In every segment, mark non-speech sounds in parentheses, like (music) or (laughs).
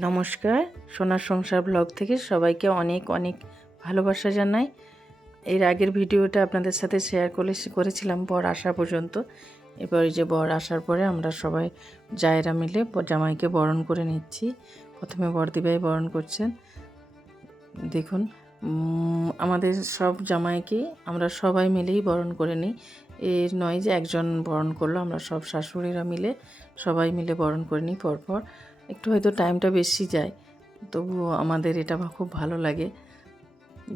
নমস্কার, সোনার সংসার ব্লগ থেকে সবাইকে অনেক অনেক ভালোবাসা জানাই। এর আগের ভিডিওটা আপনাদের সাথে শেয়ার করে করেছিলাম বর আসা পর্যন্ত। এবার যে বর আসার পরে আমরা সবাই জায়রা মিলে জামাইকে বরণ করে নিচ্ছি। প্রথমে বরদিভাই বরণ করছেন। দেখুন আমাদের সব জামাইকে আমরা সবাই মিলেই বরণ করে নিই। এর নয় যে একজন বরণ করল, আমরা সব শাশুড়িরা মিলে সবাই মিলে বরণ করে নিই পরপর। একটু হয়তো টাইমটা বেশি যায়, তবুও আমাদের এটা খুব ভালো লাগে।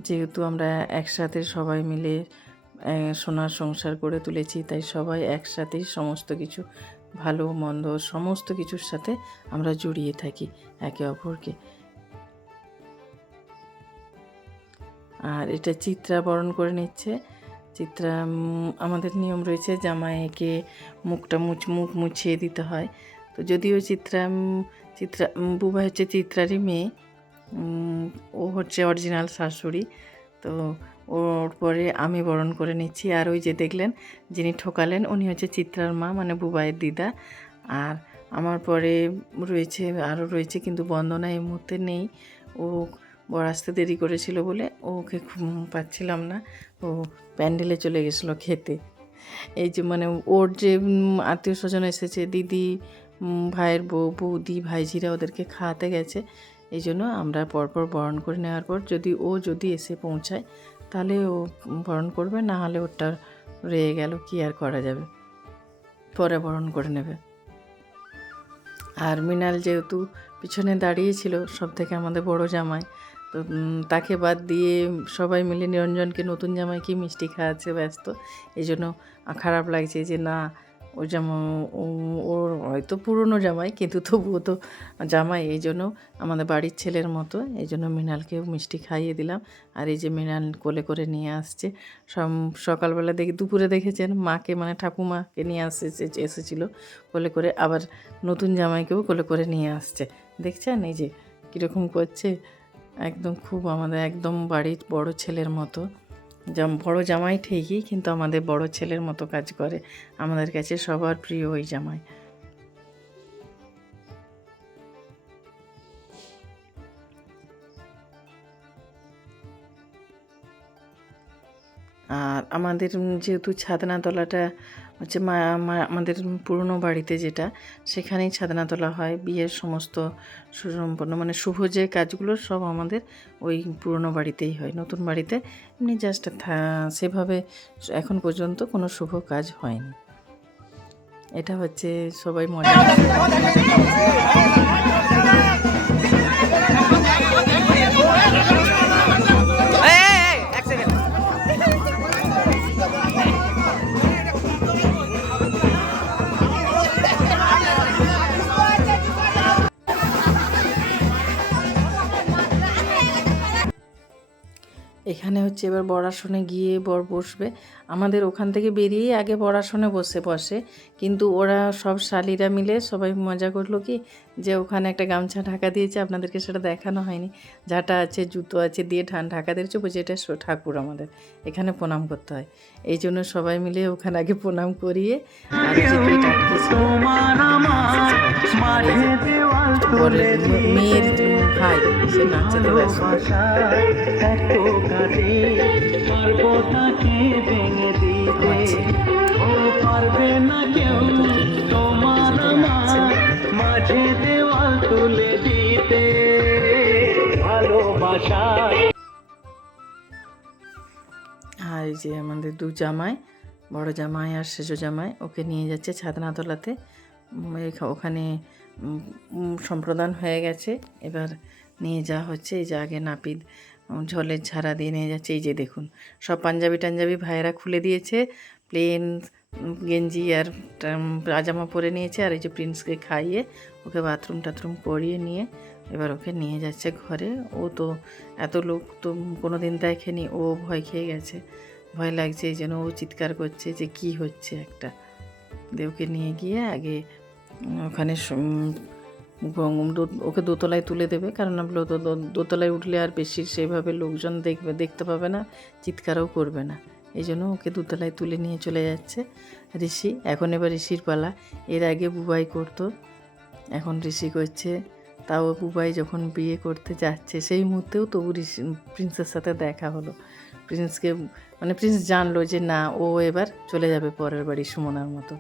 যেহেতু আমরা একসাথে সবাই মিলে সোনার সংসার করে তুলেছি, তাই সবাই একসাথেই সমস্ত কিছু, ভালো, মন্দ, সমস্ত কিছুর সাথে আমরা জড়িয়ে থাকি একে অপরকে। আর এটা চিত্রা বরণ করে নিচ্ছে। চিত্রা আমাদের নিয়ম রয়েছে জামাইকে মুখটা মুচ, মুখ মুছিয়ে দিতে হয়। তো যদিও চিত্রা চিত্রা উম, বুবা হচ্ছে চিত্রারই মেয়ে ও হচ্ছে অরিজিনাল শাশুড়ি তো ওর পরে আমি বরণ করে নিচ্ছি। আর ওই যে দেখলেন যিনি ঠকালেন উনি হচ্ছে চিত্রার মা মানে বুবাইয়ের দিদা। আর আমার পরে রয়েছে আরও রয়েছে কিন্তু বন্দনা এই মুহূর্তে নেই। ও বর আসতে দেরি করেছিল বলে ওকে পাচ্ছিলাম না। ও প্যান্ডেলে চলে গেছিল খেতে। এই যে মানে ওর যে আত্মীয় স্বজন এসেছে দিদি ভাইয়ের বউ, বৌদি, ভাইঝিরা ওদেরকে খাওয়াতে গেছে। এই জন্য আমরা পরপর বরণ করে নেওয়ার পর যদি ও যদি এসে পৌঁছায়, তাহলে ও বরণ করবে, না হলে ওটা রয়ে গেল, কি আর করা যাবে? পরে বরণ করে নেবে। আর মিনাল যেহেতু পিছনে দাঁড়িয়েছিল সব থেকে আমাদের বড় জামাই, তো তাকে বাদ দিয়ে সবাই মিলে নিরঞ্জনকে নতুন জামাইকে মিষ্টি খাওয়াচ্ছে, ব্যস্ত। এই জন্য খারাপ লাগছে যে, না ও ও- ওর হয়তো পুরনো জামাই, কিন্তু তবুও তো জামাই, এই জন্য আমাদের বাড়ির ছেলের মতো, এই জন্য মৃণালকেও মিষ্টি খাইয়ে দিলাম। আর এই যে মৃণাল কোলে করে নিয়ে আসছে সব সকালবেলা দেখে, দুপুরে দেখেছেন, মাকে মানে ঠাকুমাকে নিয়ে আসছে, এসেছিল কোলে করে, আবার নতুন জামাইকেও কোলে করে নিয়ে আসছে। দেখছেন এই যে, কীরকম করছে, একদম খুব আমাদের একদম বাড়ির বড় ছেলের মতো। জাম বড় জামাই ঠিকই, কিন্তু আমাদের বড় ছেলের মতো কাজ করে। আমাদের কাছে সবার প্রিয় ওই জামাই। আর আমাদের যেহেতু ছাদনাতলাটা হচ্ছে মা আমাদের পুরনো বাড়িতে যেটা, সেখানেই ছাদনাতলা হয়, বিয়ের সমস্ত সুসম্পন্ন মানে শুভ যে কাজগুলো সব আমাদের ওই পুরনো বাড়িতেই হয়। নতুন বাড়িতে এমনি জাস্ট সেভাবে এখন পর্যন্ত কোনো শুভ কাজ হয়নি। এটা হচ্ছে সবাই মজা এখানে হচ্ছে এবার বরাসনে গিয়ে বর বসবে। আমাদের ওখান থেকে বেরিয়েই আগে বরাসনে বসে বসে। কিন্তু ওরা সব শালিরা মিলে সবাই মজা করল কি যে ওখানে একটা গামছা ঢাকা দিয়েছে আপনাদেরকে সেটা দেখানো হয়নি। ঝাঁটা আছে জুতো আছে দিয়ে ঠান ঢাকা দিয়েছে বলছে এটা ঠাকুর আমাদের। এখানে প্রণাম করতে হয়। এই জন্য সবাই মিলে ওখানে আগে প্রণাম করিয়ে আর আটকেছিল বরের মে- মেয়ের ভাই সে নাচতে আচ্ছা। আর যে আমাদের দু জামাই, বড় জামাই আর সেজো জামাই, ওকে নিয়ে যাচ্ছে ছাদনাতলাতে ওখানে সম্প্রদান হয়ে গেছে। এবার নিয়ে যাওয়া হচ্ছে এই যে আগে নাপিত ঝোলের ঝাড়া দিয়ে নিয়ে যাচ্ছে। এই যে দেখুন, সব পাঞ্জাবি টাঞ্জাবি ভাইয়েরা খুলে দিয়েছে। প্লেন গেঞ্জি আর পাজামা পরে নিয়েছে আর এই যে প্রিন্সকে খাইয়ে ওকে বাথরুম টাথরুম করিয়ে নিয়ে এবার ওকে নিয়ে যাচ্ছে ঘরে। ও তো এত লোক তো কোনো দিন দেখেনি ও ভয় খেয়ে গেছে। ভয় লাগছে এই জন্য ও চিৎকার করছে যে কি হচ্ছে একটা। দিয়ে ওকে নিয়ে গিয়ে আগে ওখানে উম, ওকে দোতলায় তুলে দেবে। কারণ দো- দোতলায় উঠলে আর বেশি সেভাবে লোকজন দেখবে দেখতে পাবে না চিৎকারও করবে না। এই জন্য ওকে দোতলায় তুলে নিয়ে চলে যাচ্ছে ঋষি। এখন এবার ঋষির পালা। এর আগে বুবাই করতো এখন ঋষি করছে। তাও বুবাই যখন বিয়ে করতে যাচ্ছে সেই মুহূর্তেও তবু ঋষি প্রিন্সের সাথে দেখা হলো। প্রিন্সকে মানে প্রিন্স জানলো যে না ও এবার চলে যাবে পরের বাড়ি সুমনার মতো।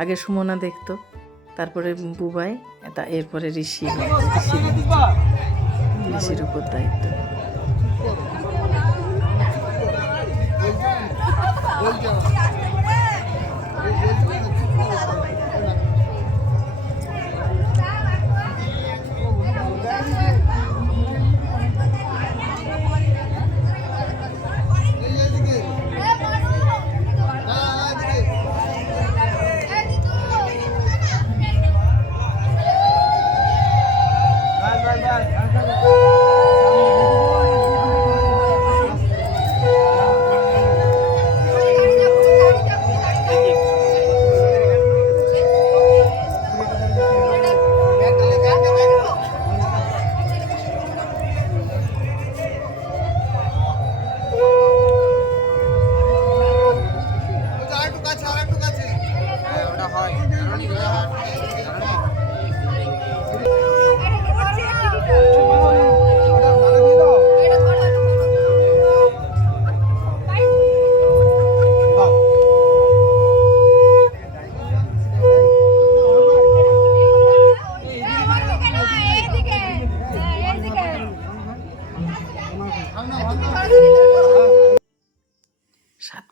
আগে সুমনা দেখতো তারপরে বুবাই এরপরে ঋষি। ঋষি ঋষির উপর দায়িত্ব। আরেকটু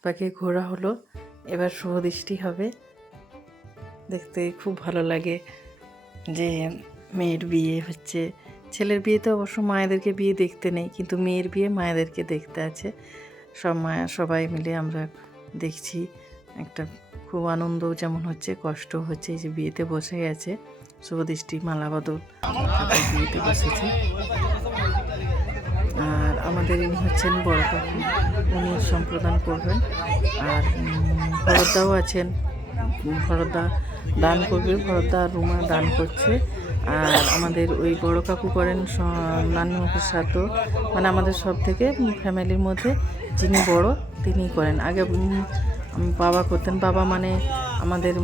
পাকে ঘোরা হলো। এবার শুভদৃষ্টি হবে। দেখতে খুব ভালো লাগে যে মেয়ের বিয়ে হচ্ছে। ছেলের বিয়ে তো অবশ্য মায়েদেরকে বিয়ে দেখতে নেই, কিন্তু মেয়ের বিয়ে মায়েদেরকে দেখতে আছে। সব মায়া সবাই মিলে আমরা দেখছি একটা খুব আনন্দ, যেমন হচ্ছে কষ্ট হচ্ছে যে বিয়েতে বসে গেছে। শুভদৃষ্টি মালা বদল। বিয়েতে বসেছে। আমাদের ইনি হচ্ছেন বড় কাকু। উনি সম্প্রদান করবেন। আর ভরতদাও আছেন। উম, ভরতদা দান করবে ভরতদা রুমা দান করছে। আর আমাদের ওই বড় কাকু করেন নান্নু সাথও মানে আমাদের সব থেকে ফ্যামিলির মধ্যে যিনি বড় তিনি করেন। আগে বাবা করতেন। বাবা মানে আমাদের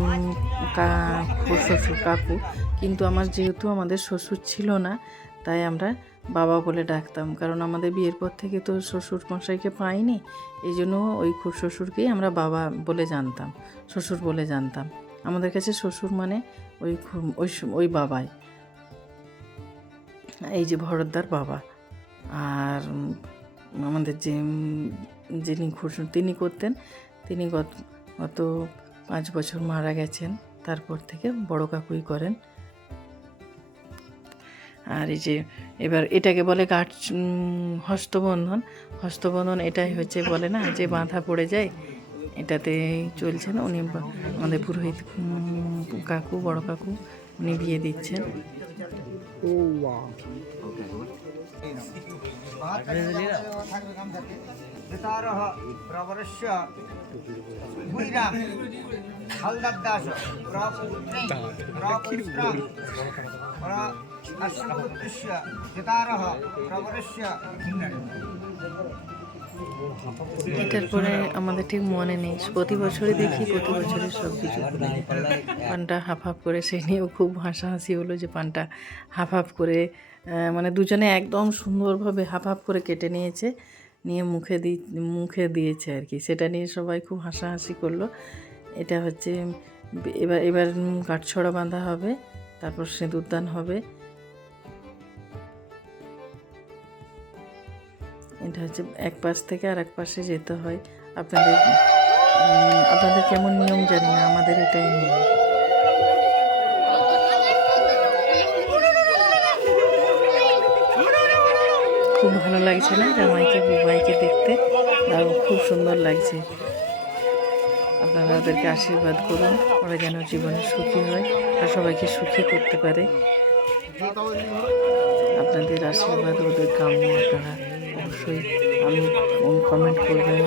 শ্বশুর কাকু। কিন্তু আমার যেহেতু আমাদের শ্বশুর ছিল না তাই আমরা বাবা বলে ডাকতাম, কারণ আমাদের বিয়ের পর থেকে তো শ্বশুর মশাইকে পাইনি, এই জন্য ওই খুব শ্বশুরকেই আমরা বাবা বলে জানতাম, শ্বশুর বলে জানতাম। আমাদের কাছে শ্বশুর মানে ওই ওই ওই বাবাই। এই যে ভরতদার বাবা। আর আমাদের যে, যিনি খুশু তিনি করতেন, তিনি গত গত পাঁচ বছর মারা গেছেন, তারপর থেকে বড় কাকুই করেন। আর এই যে এবার এটাকে বলে গাঠ হস্তবন্ধন। হস্তবন্ধন এটাই হচ্ছে বলে না যে বাঁধা পড়ে যায় এটাতে চলছেন উনি আমাদের পুরোহিত কাকু বড় কাকু উনি বিয়ে দিচ্ছেন। প্রবরস্য प्रवरस्य भूरिराम हल्दब्दास प्रपुत्री प्रपुत्र प्र अश्वपुत्रस्य पितारः प्रवरस्य এটার পরে আমাদের ঠিক মনে নেই প্রতি বছরই দেখি প্রতি বছরই সব কিছু পানটা হাফ হাফ করে সে নিয়েও খুব হাসাহাসি হলো যে পানটা হাফ হাফ করে আহ, মানে দুজনে একদম সুন্দরভাবে হাফ হাফ করে কেটে নিয়েছে নিয়ে মুখে দি মুখে দিয়েছে আর কি সেটা নিয়ে সবাই খুব হাসাহাসি করলো এটা হচ্ছে এবার এবার উম, কাঠছড়া বাঁধা হবে তারপর সিঁদুরদান হবে এটা হচ্ছে এক পাশ থেকে আর এক পাশে যেতে হয়। আপনাদের আপনাদের কেমন নিয়ম জানি না, আমাদের এটাই নিয়ম। খুব ভালো লাগছে না জামাইকে, বুবাইকে দেখতে। আর খুব সুন্দর লাগছে। আপনারা ওদেরকে আশীর্বাদ করুন, ওরা যেন জীবনে সুখী হয় আর সবাইকে সুখী করতে পারে। আপনাদের আশীর্বাদ, ওদের কাম্য আপনারা অবশ্যই আমি কমেন্ট করবেন,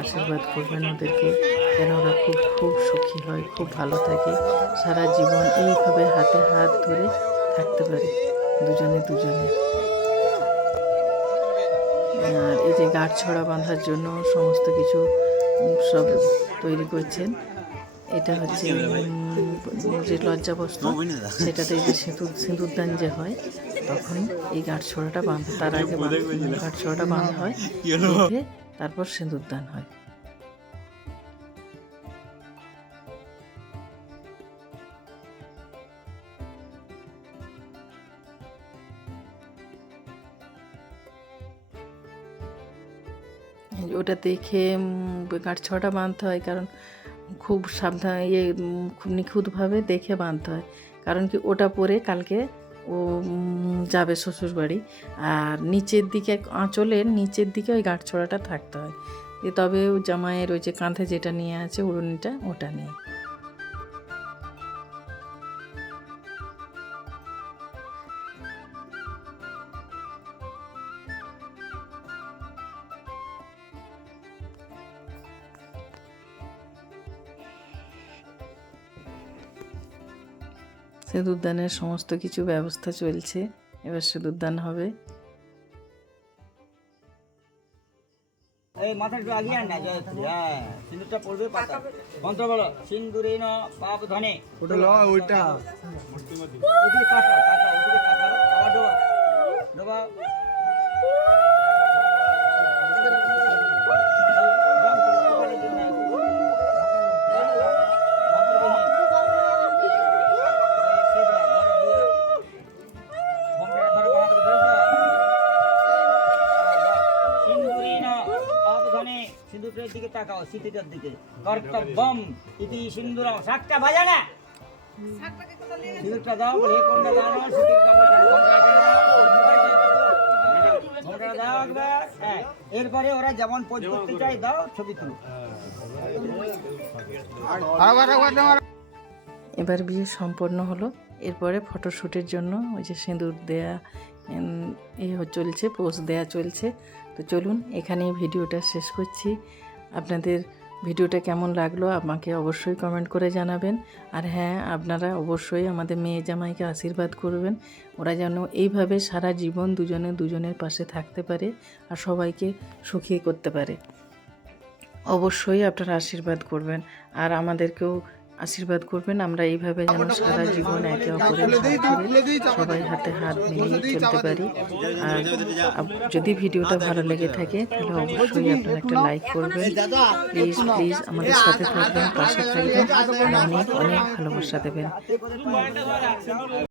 আশীর্বাদ করবেন ওদেরকে, যেন ওরা খুব খুব সুখী হয়, খুব ভালো থাকে, সারা জীবন এইভাবে হাতে হাত ধরে থাকতে পারে, দুজনে দুজনে। আর এই যে গাঁট ছড়া বাঁধার জন্য সমস্ত কিছু সব তৈরি করছেন, এটা হচ্ছে যে লজ্জাবস্ত্র সেটাতে যে সিঁদুর, সিঁদুরদান যে হয় তখন এই গাঁটছড়াটা বাঁধা (laughs) তার আগে গাঁটছড়াটা বাঁধা হয় (laughs) তারপর সিঁদুরদান হয়। ওটা দেখে গাঁটছড়াটা বাঁধতে হয় কারণ খুব সাবধান ইয়ে খুব নিখুঁতভাবে দেখে বাঁধতে হয়। কারণ কি ওটা পরে কালকে ও যাবে শ্বশুরবাড়ি। আর নিচের দিকে, আঁচলের নিচের দিকে ওই গাঁটছড়াটা থাকতে হয়। তবে জামাইয়ের ওই যে কাঁধে যেটা নিয়ে আছে, উড়ুনিটা ওটা নেই সিঁদুরদানের সমস্ত কিছু ব্যবস্থা চলছে। এবার সিঁদুরদান হবে। এই মাথা একটু আগিয়ে আন না হ্যাঁ সিঁদুরটা পড়বে পাতা। মন্ত্র বলো সিন্দুরে ন পাপ ধনে। ওটা ওইটা। ওদিকে পাতা পাতা ওদিকে পাতা ডোবা। ডোবা। দিকে তাকাও সিটিটার দিকে। কর্তব্যম ইতি সিন্দুরম। শাকটা ভাজা না? সিঁদুরটা দাও কোনটা দাও না? সিঁদুরটা ঘোমটা দাও? একবার? হ্যাঁ এরপরে ওরা যেমন পোজ করতে চাই দাও ছবি তুলো। এবার বিয়ে সম্পন্ন হলো। এরপরে ফটোশ্যুটের জন্য ওই যে সিঁদুর দেয়া এ হ- চলছে পোস্ট দেয়া চলছে। তো চলুন এখানেই ভিডিওটা শেষ করছি। আপনাদের ভিডিওটা কেমন লাগল আমাকে অবশ্যই কমেন্ট করে জানাবেন। আর হ্যাঁ আপনারা অবশ্যই আমাদের মেয়ে জামাইকে আশীর্বাদ করবেন। ওরা যেন এইভাবে সারা জীবন দুজনে দুজনের পাশে থাকতে পারে আর সবাইকে সুখী করতে পারে। অবশ্যই আপনারা আশীর্বাদ করবেন। আর আমাদেরকেও আশীর্বাদ করবেন। আমরা এইভাবে যেন সারা জীবন একে অপরের সবাই হাতে হাত মিলিয়ে চলতে পারি। আর যদি ভিডিওটা ভালো লেগে থাকে তাহলে অবশ্যই আপনারা একটা লাইক করবেন। প্লিজ প্লিজ আমাদের সাথে থাকবেন পাশে থাকবেন। অনেক অনেক ভালোবাসা দেবেন।